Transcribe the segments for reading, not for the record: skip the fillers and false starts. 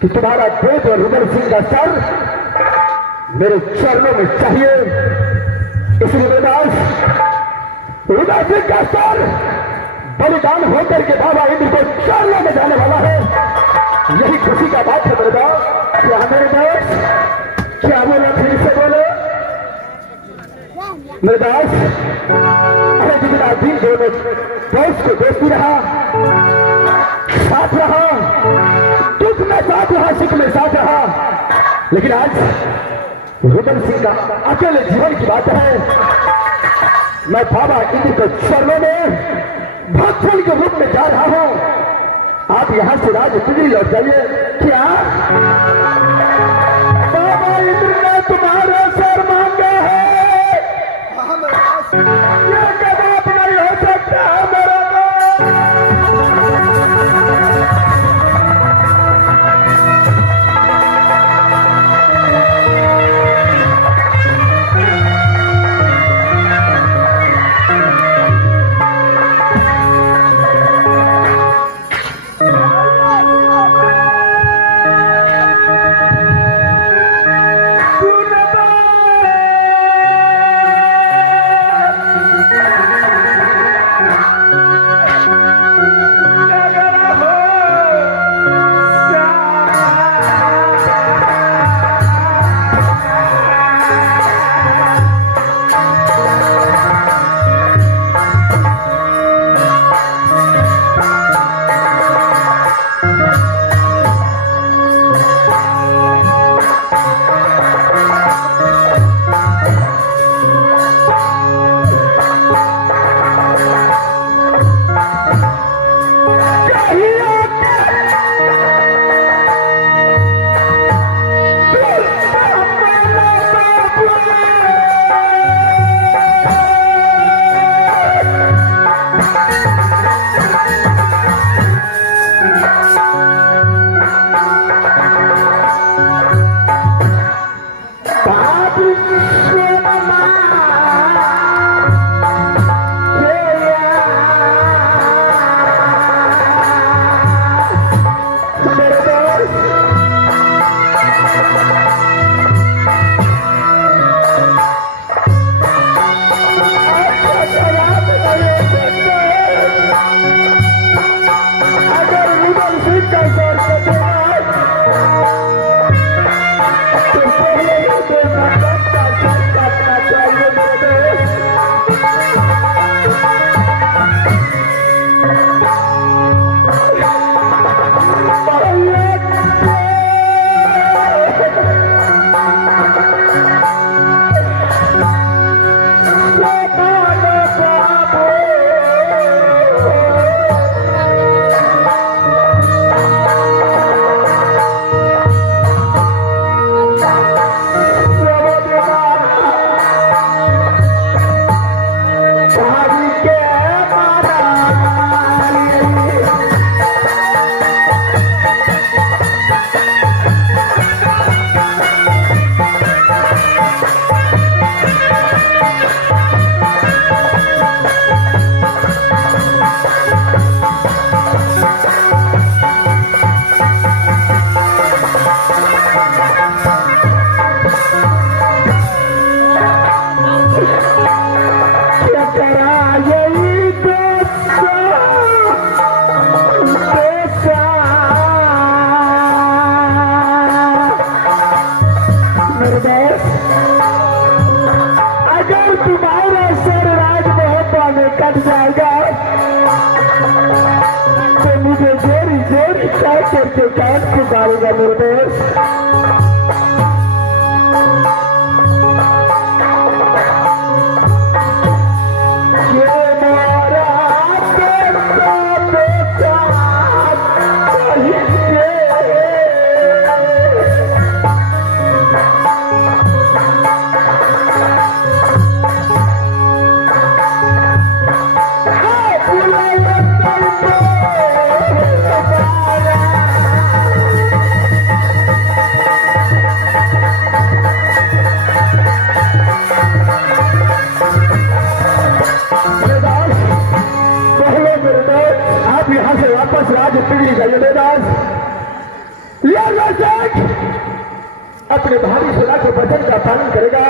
कि तुम्हारा पेट और रुदल सिंह का सर मेरे चरणों में चाहिए। इसलिए दास रुदल सिंह का सर बलिदान होकर के बाबा इंद्र को चरणों में जाने वाला है। यही खुशी का बात है मेरे दास। क्या मेरे दास क्या बोला, फिर से बोलो मेरे दास। अरे जितना दिन दोनों दोस्त को दोस्ती रहा, साथ रहा, दुख में साथ रहा, सुख में साथ रहा, लेकिन आज रुदल सिंह का अकेले जीवन की बात है। मैं बाबा इंद्र के चरणों में भक्तजन के रूप में जा रहा हूं। आप यहां से राजपुरी लौट जाइए। क्या बाबा इंद्र ने तुम्हारा सर मांगा है? ये जवाब नहीं हो सकता मेरा। करके काट पुकारेगा मेरे दोस्त। अपने भाभी सुना के वचन का पालन करेगा।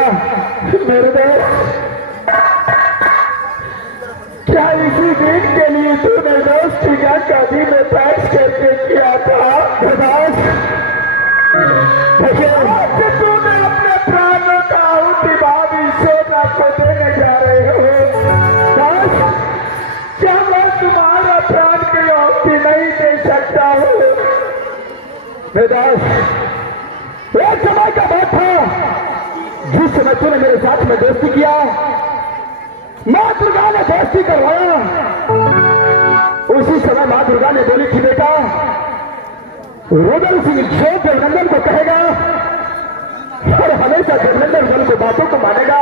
मेरे दोस्त, क्या इसी दिन के लिए तूने दोस्ती का कभी में पैक्स करके किया था? तूने अपने प्राणों का आहुति भाभी सोना को देने जा रहे हो। क्या मैं तुम्हारा प्राण की आहुति नहीं दे सकता हूँ? वेदास, एक समय का बात था जिस समय तूने मेरे साथ में दोस्ती किया, मां दुर्गा ने दोस्ती करवाया। उसी समय मां दुर्गा ने बोली थी, बेटा रुदल सिंह जो जगनंदन को कहेगा और हमेशा जगनंदन रुदल को बातों को मानेगा।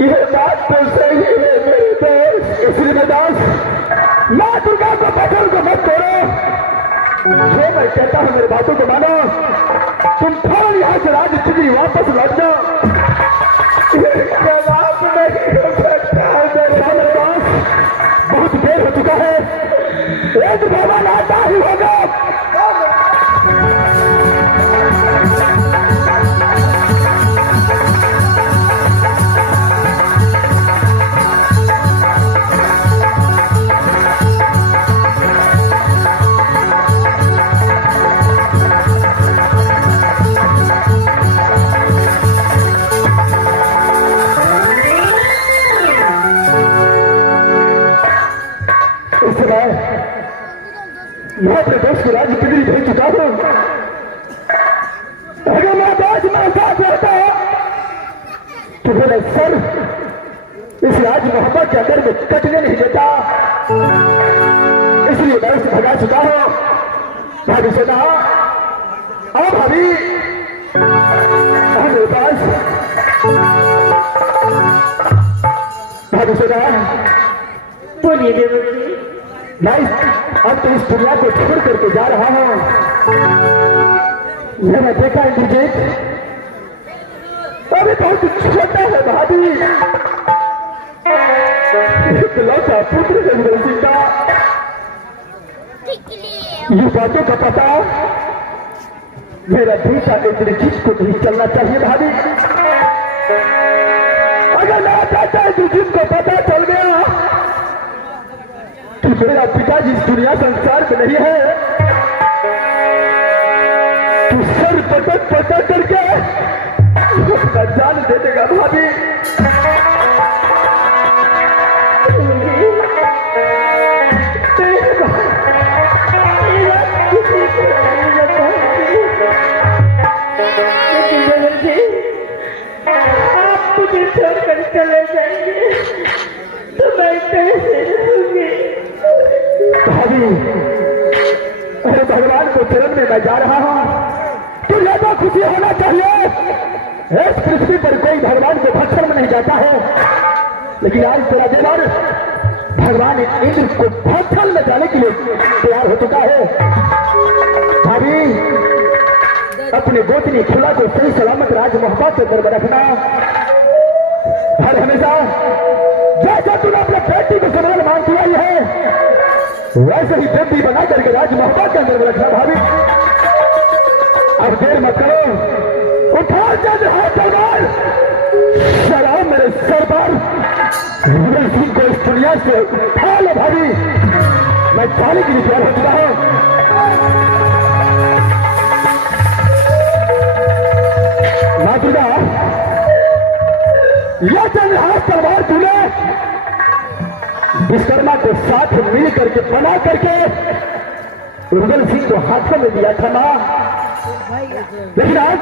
यह बात तो सही है मेरे दोस्त। इसलिए दास, मां दुर्गा को बचन को मत तोड़ो। जो मैं कहता हूं मेरी बातों को मानो। तुम फौरन यहां से राजस्थिति वापस लौट जाओ। बहुत देर हो चुका है, एक भवन आता ही होगा। मैं अपने देश की राज्य कितनी भेज चुका हूं। अगर मैं देश में साथ रहता तो मेरा सर इस राज मोहब्बत के अंदर में कटने नहीं देता। इसलिए मैं उसे भगा चुका हूं। भाभी से कहा, आओ भाभी, मेरे पास। भाभी से कहा, बोलिए देवर जी। मैं अब तो इस दुनिया को छोड़ करके जा रहा हूं। मैंने देखा इंद्रजीत अभी बहुत छोटा है भाभी। इकलौता पुत्र है रुदल सिंह का। ये बातों का पता मेरा बेटा इंद्रजीत को नहीं चलना चाहिए भाभी। अगर ना चाहता इंद्रजीत को पता चल गया कि मेरा पिताजी इस दुनिया संसार में नहीं है, तो सर पटक पटक करके उसका जान दे देगा भाभी। आप मुझे छोड़कर चले जाएंगे तो मैं कैसे रहूंगी? भाभी, अरे भगवान को चरण में मैं जा रहा हूं। तुझे तो खुशी होना चाहिए। इस पृथ्वी पर कोई भगवान को भक्षण में नहीं जाता है, लेकिन आज तेरा देवर भगवान इंद्र को भक्षण में जाने के लिए तैयार हो चुका है। भाभी, अपने गोतनी खुला को सही सलामत राज मोहब्बत से करके रखना। हर हमेशा जैसा तूने अपने बेटी को समान मानती आई है, वैसे ही बेटी बना करके राज मोहब्बत के अंदर रखना भाभी। अब देर मत करो, उठा चल हाथ तलवार, सलाम मेरे सर पर। रुदल सिंह को इस दुनिया से उठा लो भाभी। मैं जाने के लिए तैयार हो चुका हूं। मां दुर्गा, यह चल हाथ तलवार तूने विश्वकर्मा को साथ मिल करके बना करके रुदल सिंह को हाथों में दिया था मां। लेकिन आज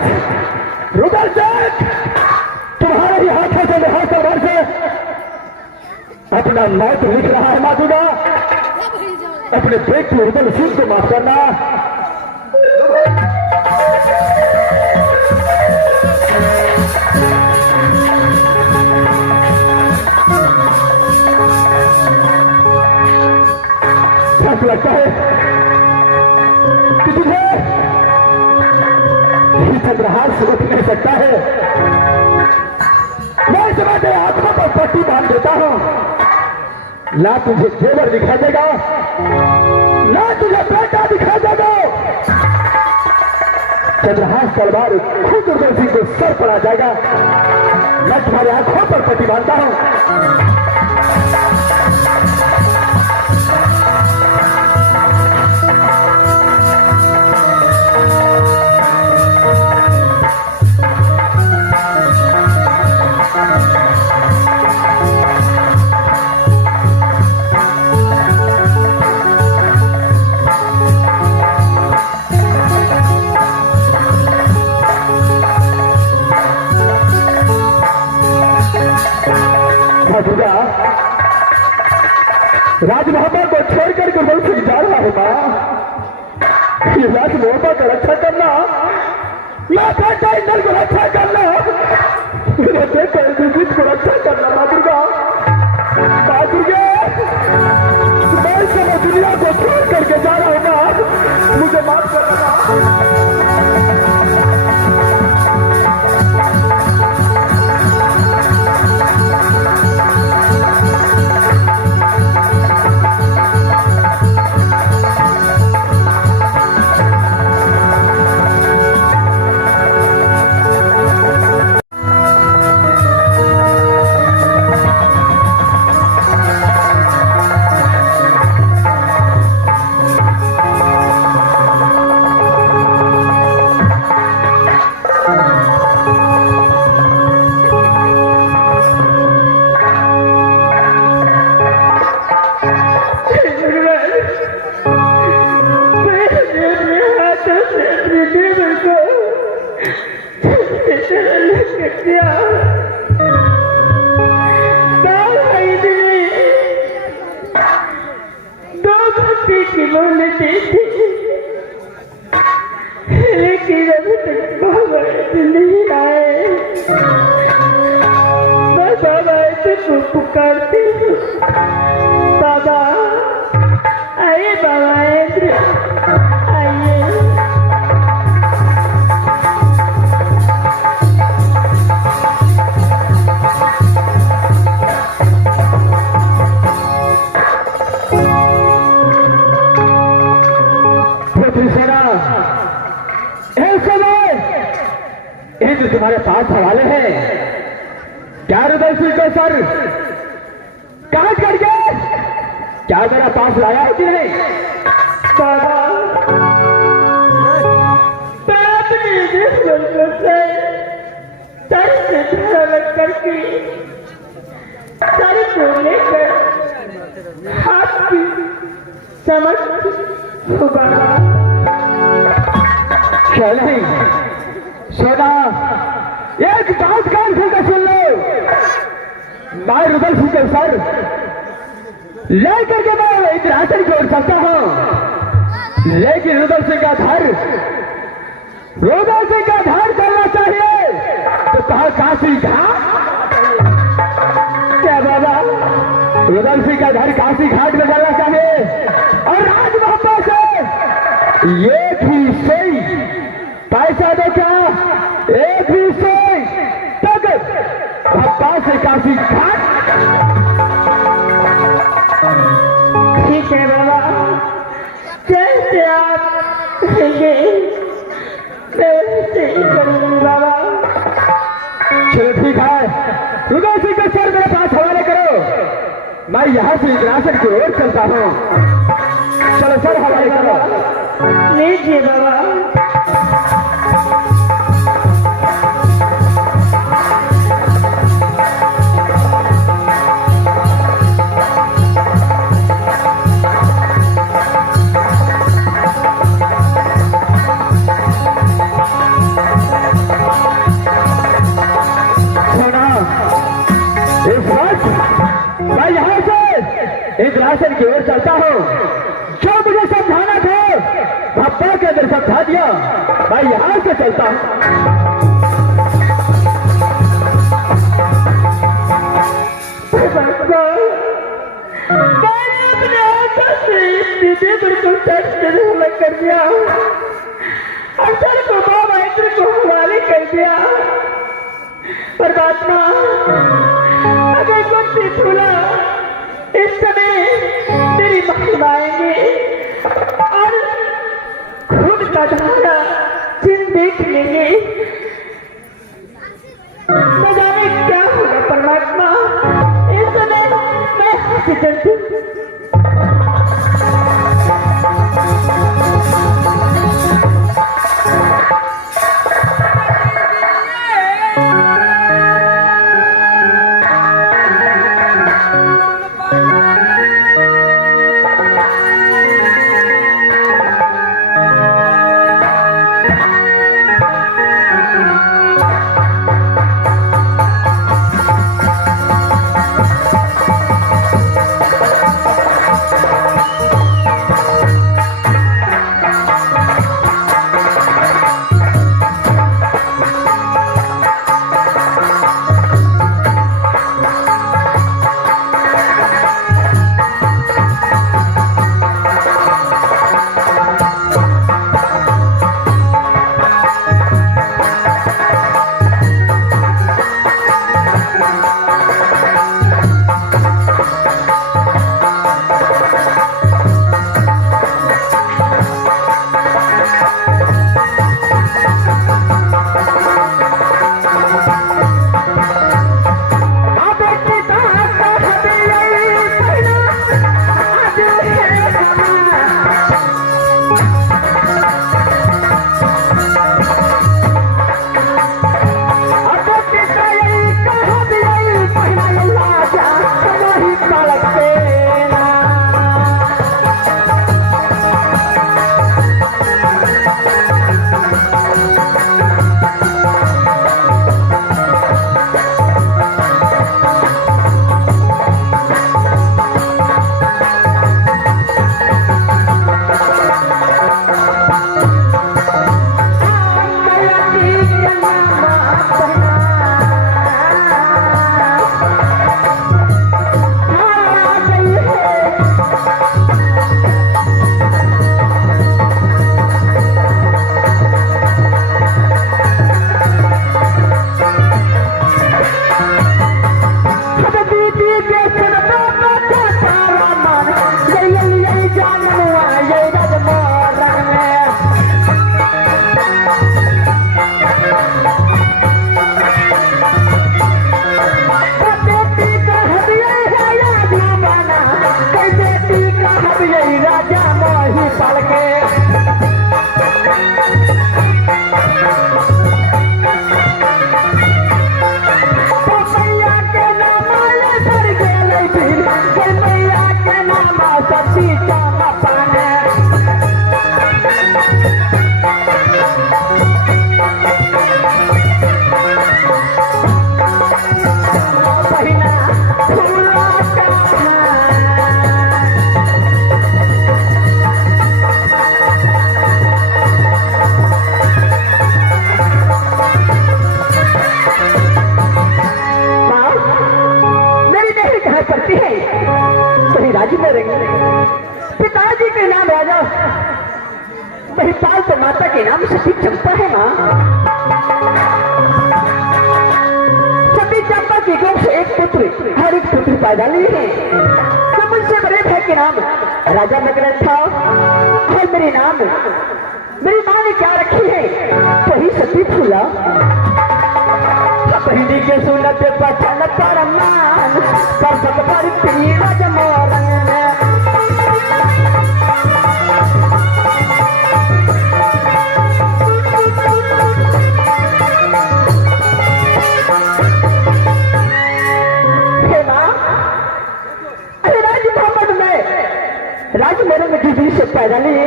रुदल सिंह तुम्हारे ही हाथों से हाथ तलवार से अपना मौत लिख रहा है। मां दुर्गा, अपने बेटे रुदल सिंह को माफ करना। लगता है कि तुझे चंद्रहार से रुक नहीं सकता है। मैं इस समय तेरे आत्मा पर पट्टी बांध देता हूं। ना तुझे देवर दिखा देगा, ना तुझे बेटा दिखा देगा। चंद्रहास तलवार खुद उदय सिंह को सर पड़ा जाएगा। मैं तुम्हारे आंखों पर पट्टी बांधता हूं। राज मोहब्बत को छोड़कर गुरबल सिंह जा रहा है मां। ये राज मोहब्बत को रक्षा करना, मैं कहता इंदल को रक्षा करना, मेरे बेटे इंद्रजीत को रक्षा करना। मां दुर्गा, मां दुर्गा, मैं सब दुनिया को छोड़ करके जा रहा हूं मां, मुझे माफ करना। लेकिन अभी तक बाबा नहीं आए। मैं बाबा को पुकारती हूँ, बाबा आइए, बाबा आइए। जो तुम्हारे पास हवाले हैं, क्या हृदय सिंह को सर काट करके क्या मेरा पास लाया है कि नहीं? बाबा, सर से धरा लग करके सर को लेकर हाथ की समझ होगा क्या नहीं? सोना, एक बात कान खोल कर सुन लो। मैं रुदल सिंह के सर लेकर के मैं इंद्रासन की ओर चलता हूं, लेकिन रुदल सिंह का घर चलना चाहिए तो कहा काशी घाट। क्या बाबा, रुदल सिंह का घर काशी घाट में चलना चाहिए और राज मोहब्बत से एक ही सही पैसा दो, क्या एक भी से तक भप्पा से काशी घाट। ठीक है बाबा, कैसे आप कहेंगे वैसे ही करूंगी बाबा। चलो ठीक है, रुदल सिंह के सर मेरे पास हवाले करो, मैं यहाँ से इंद्रासन की ओर चलता हूँ। चलो सर हवाले करो। लीजिए बाबा। इंद्रासन की ओर चलता हूँ, जो मुझे समझाना था भप्पा के अंदर समझा दिया, मैं यहां से चलता हूँ। मैंने अपने हाथों से देवर को सर से हमला कर दिया और सर को बाबा इंद्र को हवाले कर दिया। परमात्मा, अगर कुछ भी भूला इस समय तेरी महिमा आएंगे और खुद का धारा देख लेंगे। न जाने क्या होगा परमात्मा, इस समय मैं हंसी चलती। पिताजी के नाम राजा महिपाल तो माता के नाम सती चंपा है माँ। सती चंपा की गोद से एक पुत्र हर एक पुत्र पैदा लिए हैं। तो मुझसे बड़े भाई के नाम राजा नगरन था और मेरी माँ ने क्या रखी है वही सती फूला। पहली के सुनत पठन परमान पर सब पर पीरा जमोरन से पैदा लिए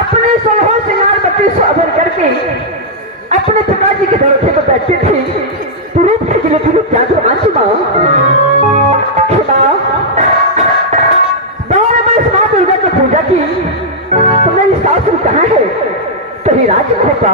अपने सोलह सिंगार बत्ती साधन करके अपने पिताजी के दरवाजे पर बैठती थी। तुरुप के लिए तुरुप क्या तो मानसी माँ दौड़ में इस माँ दुर्गा की पूजा की। तो मेरी सासू कहाँ है? कहीं राज होता